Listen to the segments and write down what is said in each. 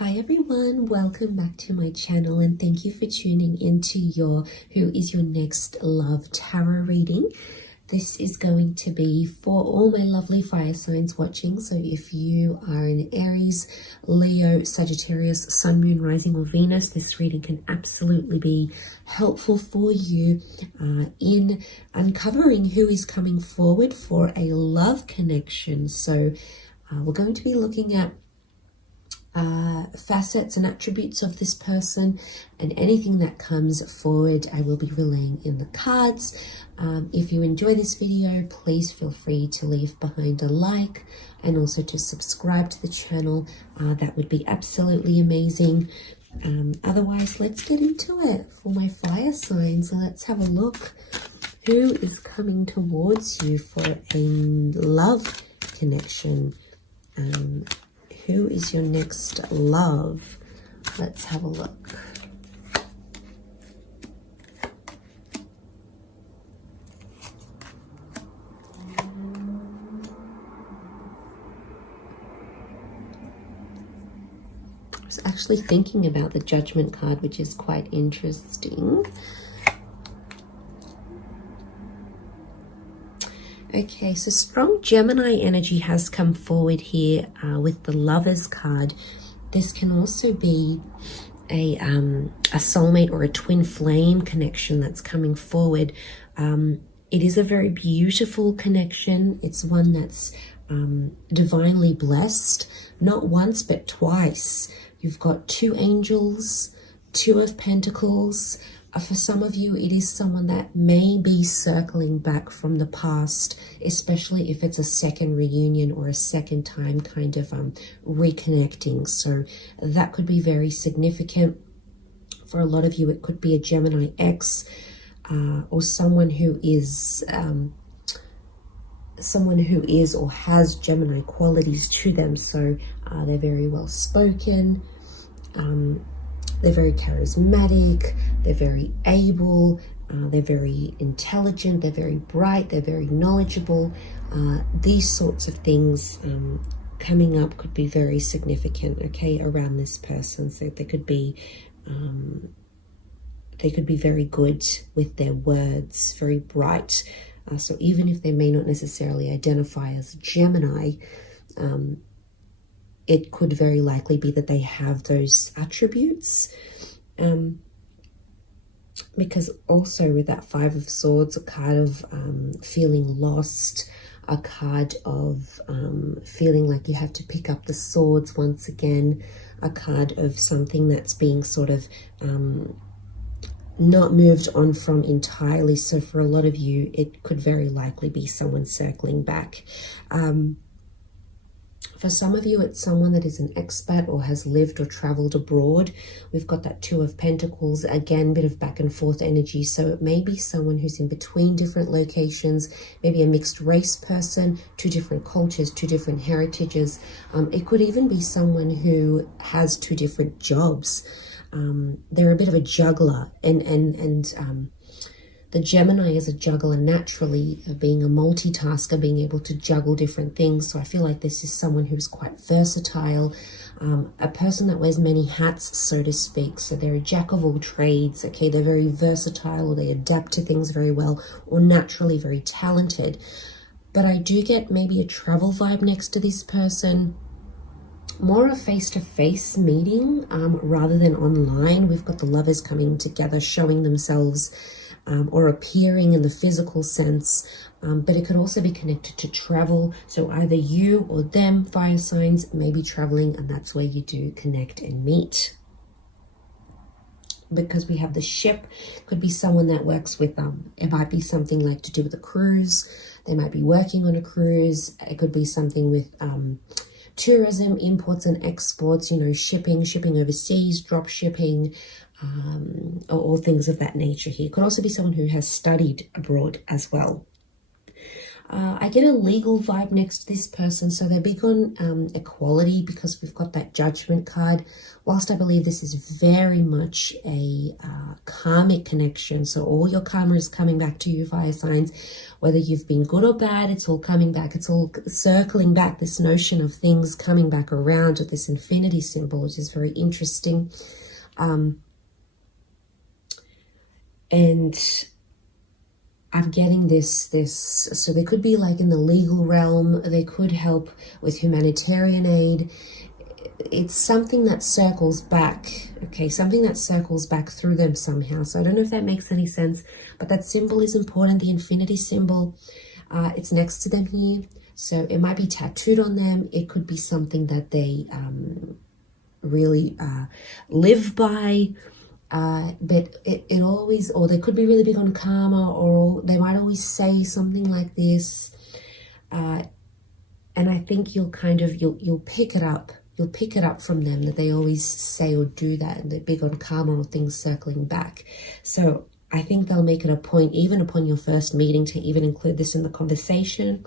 Hi everyone, welcome back to my channel and thank you for tuning into Who is Your Next Love Tarot reading. This is going to be for all my lovely fire signs watching. So if you are an Aries, Leo, Sagittarius, Sun, Moon, Rising or Venus, this reading can absolutely be helpful for you in uncovering who is coming forward for a love connection. So we're going to be looking at facets and attributes of this person, and anything that comes forward I will be relaying in the cards. If you enjoy this video, please feel free to leave behind a like and also to subscribe to the channel. That would be absolutely amazing. Otherwise, let's get into it for my fire signs. Let's have a look. Who is coming towards you for a love connection? Who is your next love? Let's have a look. I was actually thinking about the Judgment card, which is quite interesting. Okay, so strong Gemini energy has come forward here with the Lovers card. This can also be a soulmate or a twin flame connection that's coming forward. It is a very beautiful connection. It's one that's divinely blessed, not once but twice. You've got two angels, two of pentacles. For some of you, it is someone that may be circling back from the past, especially if it's a second reunion or a second time kind of reconnecting. So that could be very significant. For a lot of you, it could be a Gemini ex or someone who is or has Gemini qualities to them. So they're very well spoken. They're very charismatic, they're very able, they're very intelligent, they're very bright, they're very knowledgeable. These sorts of things coming up could be very significant, okay, around this person. So they could be very good with their words, very bright. So even if they may not necessarily identify as Gemini, it could very likely be that they have those attributes. Because also with that Five of Swords, a card of feeling lost, a card of feeling like you have to pick up the swords once again, a card of something that's being sort of not moved on from entirely. So for a lot of you, it could very likely be someone circling back. For some of you, it's someone that is an expat or has lived or traveled abroad. We've got that Two of Pentacles, again, bit of back and forth energy. So it may be someone who's in between different locations, maybe a mixed race person, two different cultures, two different heritages. It could even be someone who has two different jobs. They're a bit of a juggler, and the Gemini is a juggler naturally, being a multitasker, being able to juggle different things. So I feel like this is someone who's quite versatile, a person that wears many hats, so to speak. So they're a jack of all trades, okay? They're very versatile, or they adapt to things very well, or naturally very talented. But I do get maybe a travel vibe next to this person. More a face-to-face meeting rather than online. We've got the Lovers coming together, showing themselves or appearing in the physical sense, but it could also be connected to travel. So either you or them, fire signs, may be traveling, and that's where you do connect and meet. Because we have the Ship, could be someone that works with, it might be something like to do with a cruise. They might be working on a cruise. It could be something with tourism, imports and exports, you know, shipping overseas, drop shipping, or things of that nature here. Could also be someone who has studied abroad as well. I get a legal vibe next to this person, so they're big on equality because we've got that Judgment card. Whilst I believe this is very much a karmic connection, so all your karma is coming back to you, fire signs, whether you've been good or bad, it's all coming back. It's all circling back, this notion of things coming back around with this infinity symbol, which is very interesting. And I'm getting this, so they could be like in the legal realm, they could help with humanitarian aid. It's something that circles back, okay, something that circles back through them somehow. So I don't know if that makes any sense, but that symbol is important, the infinity symbol. It's next to them here, so it might be tattooed on them. It could be something that they really live by. But it always, or they could be really big on karma, or they might always say something like this. And I think you'll kind of, you'll pick it up. You'll pick it up from them that they always say or do that, and they're big on karma or things circling back. So I think they'll make it a point, even upon your first meeting, to even include this in the conversation.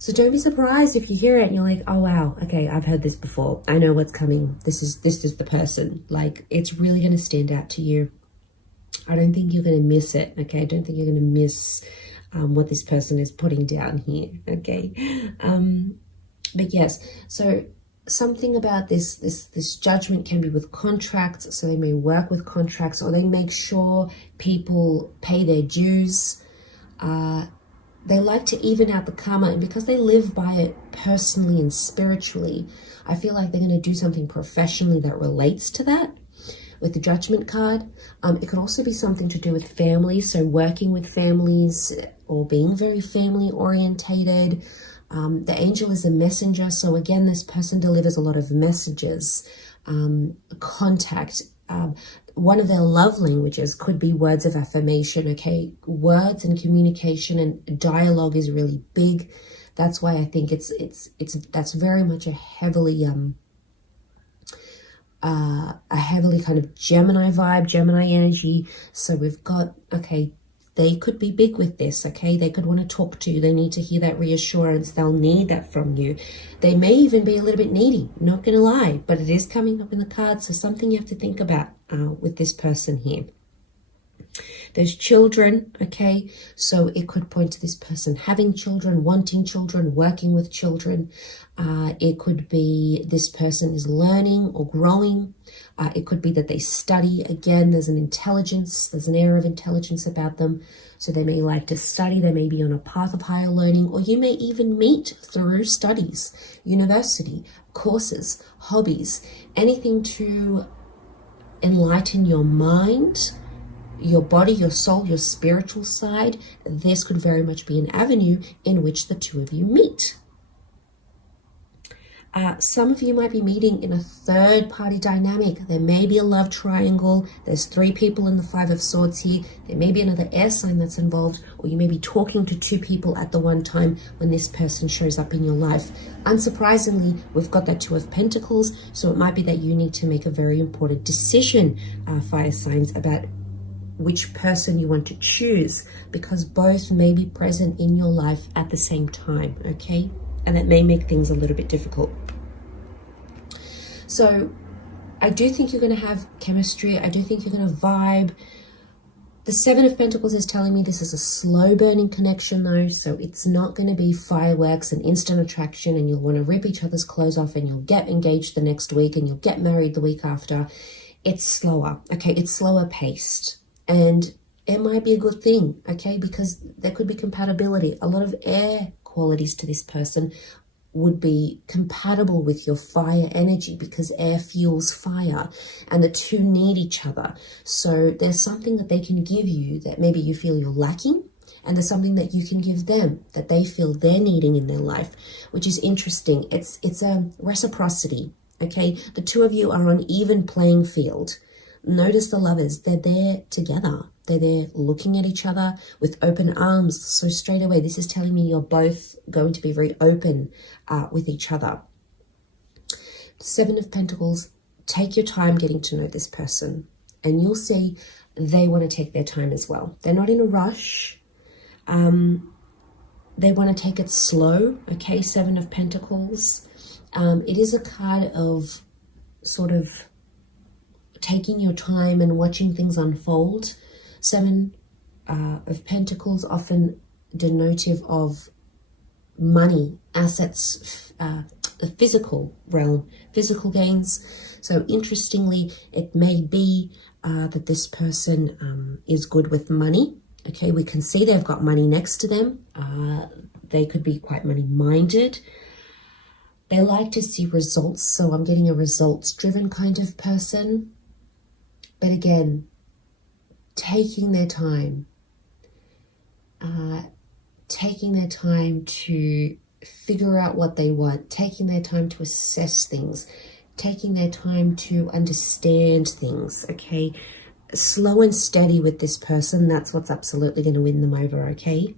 So don't be surprised if you hear it and you're like, oh wow, okay, I've heard this before. I know what's coming. This is the person. Like, it's really going to stand out to you. I don't think you're going to miss it, okay? I don't think you're going to miss what this person is putting down here, okay? But yes, so something about this judgment can be with contracts, so they may work with contracts, or they make sure people pay their dues. They like to even out the karma, and because they live by it personally and spiritually, I feel like they're going to do something professionally that relates to that. With the Judgment card, it could also be something to do with families, so working with families or being very family orientated. The angel is a messenger, so again, this person delivers a lot of messages, contact. One of their love languages could be words of affirmation, okay? Words and communication and dialogue is really big. That's why I think that's very much a heavily kind of Gemini vibe, Gemini energy. So we've got, okay, they could be big with this, okay? They could want to talk to you. They need to hear that reassurance. They'll need that from you. They may even be a little bit needy, not going to lie, but it is coming up in the cards. So something you have to think about with this person here. There's children, okay? So it could point to this person having children, wanting children, working with children. It could be this person is learning or growing. It could be that they study. Again, there's an intelligence, there's an air of intelligence about them. So they may like to study, they may be on a path of higher learning, or you may even meet through studies, university, courses, hobbies, anything to enlighten your mind, your body, your soul, your spiritual side. This could very much be an avenue in which the two of you meet. Some of you might be meeting in a third party dynamic. There may be a love triangle. There's 3 people in the 5 of Swords here. There may be another air sign that's involved, or you may be talking to 2 people at the one time when this person shows up in your life. Unsurprisingly, we've got that 2 of Pentacles, so it might be that you need to make a very important decision, fire signs, about which person you want to choose, because both may be present in your life at the same time, okay? And it may make things a little bit difficult. So I do think you're going to have chemistry. I do think you're going to vibe. The 7 of Pentacles is telling me this is a slow burning connection though, so it's not going to be fireworks and instant attraction and you'll want to rip each other's clothes off and you'll get engaged the next week and you'll get married the week after. It's slower, okay? It's slower paced. And it might be a good thing, okay? Because there could be compatibility. A lot of air qualities to this person would be compatible with your fire energy, because air fuels fire and the two need each other. So there's something that they can give you that maybe you feel you're lacking, and there's something that you can give them that they feel they're needing in their life, which is interesting. It's a reciprocity, okay? The two of you are on even playing field. Notice the lovers, they're there together. They're there looking at each other with open arms. So straight away, this is telling me you're both going to be very open with each other. 7 of Pentacles, take your time getting to know this person. And you'll see they want to take their time as well. They're not in a rush. they want to take it slow, okay? Seven of Pentacles. It is a card of sort of taking your time and watching things unfold. Seven of Pentacles, often denotive of money, assets, the physical realm, physical gains. So interestingly, it may be that this person is good with money. Okay, we can see they've got money next to them. They could be quite money-minded. They like to see results, so I'm getting a results-driven kind of person. But again, taking their time to figure out what they want, taking their time to assess things, taking their time to understand things, okay? Slow and steady with this person. That's what's absolutely going to win them over, okay?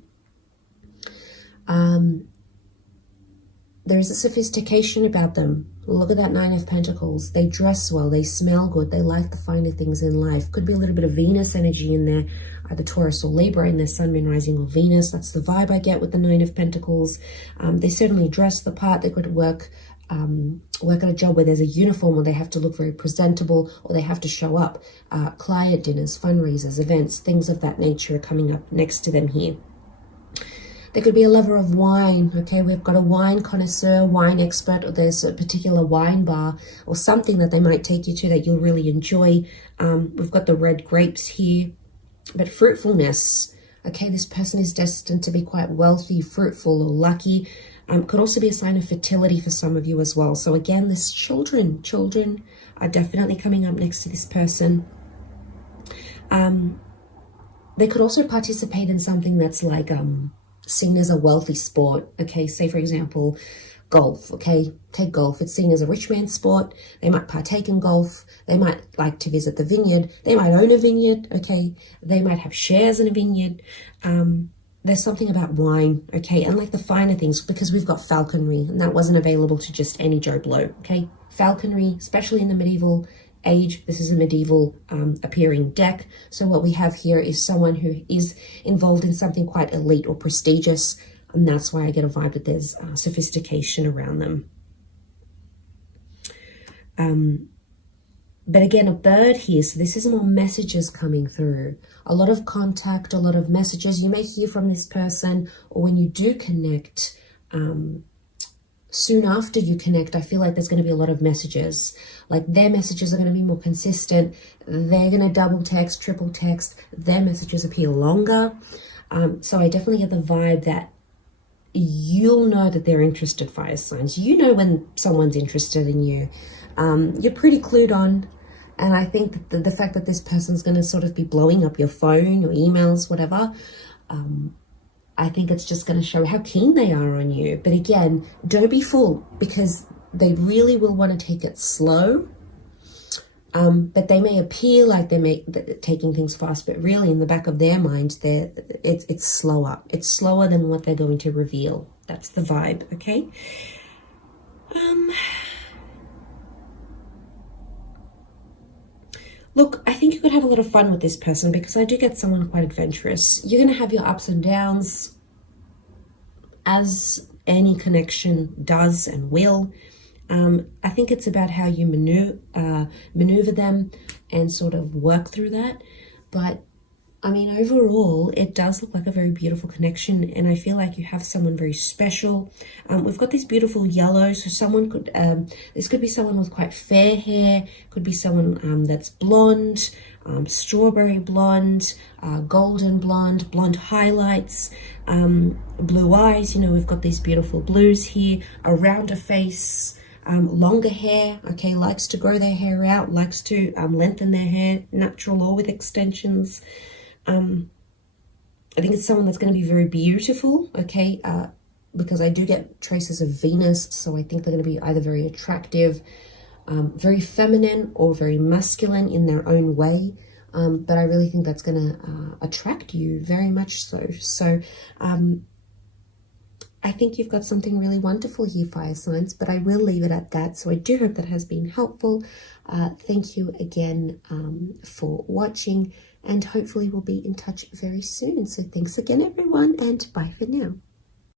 There is a sophistication about them. Look at that Nine of Pentacles. They dress well. They smell good. They like the finer things in life. Could be a little bit of Venus energy in there, either Taurus or Libra in their Sun, Moon, Rising, or Venus. That's the vibe I get with the Nine of Pentacles. They certainly dress the part. They could work at a job where there's a uniform, or they have to look very presentable, or they have to show up. Client dinners, fundraisers, events, things of that nature are coming up next to them here. They could be a lover of wine, okay? We've got a wine connoisseur, wine expert, or there's a particular wine bar or something that they might take you to that you'll really enjoy. We've got the red grapes here, but fruitfulness, okay? This person is destined to be quite wealthy, fruitful, or lucky. Could also be a sign of fertility for some of you as well. So again, this children are definitely coming up next to this person. They could also participate in something that's like seen as a wealthy sport, okay? Say, for example, golf, okay? Take golf. It's seen as a rich man's sport. They might partake in golf. They might like to visit the vineyard. They might own a vineyard, okay? They might have shares in a vineyard. There's something about wine, okay? And like the finer things, because we've got falconry, and that wasn't available to just any Joe Blow, okay? Falconry, especially in the medieval age. This is a medieval appearing deck. So what we have here is someone who is involved in something quite elite or prestigious, and that's why I get a vibe that there's sophistication around them. But again, a bird here, so this is more messages coming through. A lot of contact, a lot of messages. You may hear from this person, or when you do connect, soon after you connect, I feel like there's going to be a lot of messages. Like their messages are going to be more consistent. They're going to double text, triple text. Their messages appear longer. So I definitely get the vibe that you'll know that they're interested, fire signs. You know when someone's interested in you. You're pretty clued on. And I think that the fact that this person's going to sort of be blowing up your phone, your emails, whatever, I think it's just going to show how keen they are on you. But again, don't be fooled, because they really will want to take it slow. But they may appear like they're taking things fast, but really in the back of their mind, it's slower. It's slower than what they're going to reveal. That's the vibe, okay? Look, I think you could have a lot of fun with this person, because I do get someone quite adventurous. You're going to have your ups and downs, as any connection does and will. I think it's about how you maneuver them and sort of work through that. But I mean, overall, it does look like a very beautiful connection, and I feel like you have someone very special. We've got these beautiful yellows, so someone could, this could be someone with quite fair hair, could be someone that's blonde, strawberry blonde, golden blonde, blonde highlights, blue eyes. You know, we've got these beautiful blues here, a rounder face, longer hair, okay, likes to grow their hair out, likes to lengthen their hair, natural or with extensions. I think it's someone that's going to be very beautiful, okay, because I do get traces of Venus, so I think they're going to be either very attractive, very feminine, or very masculine in their own way, but I really think that's going to attract you very much so. So I think you've got something really wonderful here, fire signs, but I will leave it at that. So I do hope that has been helpful. Thank you again for watching, and hopefully we'll be in touch very soon. So thanks again, everyone, and bye for now.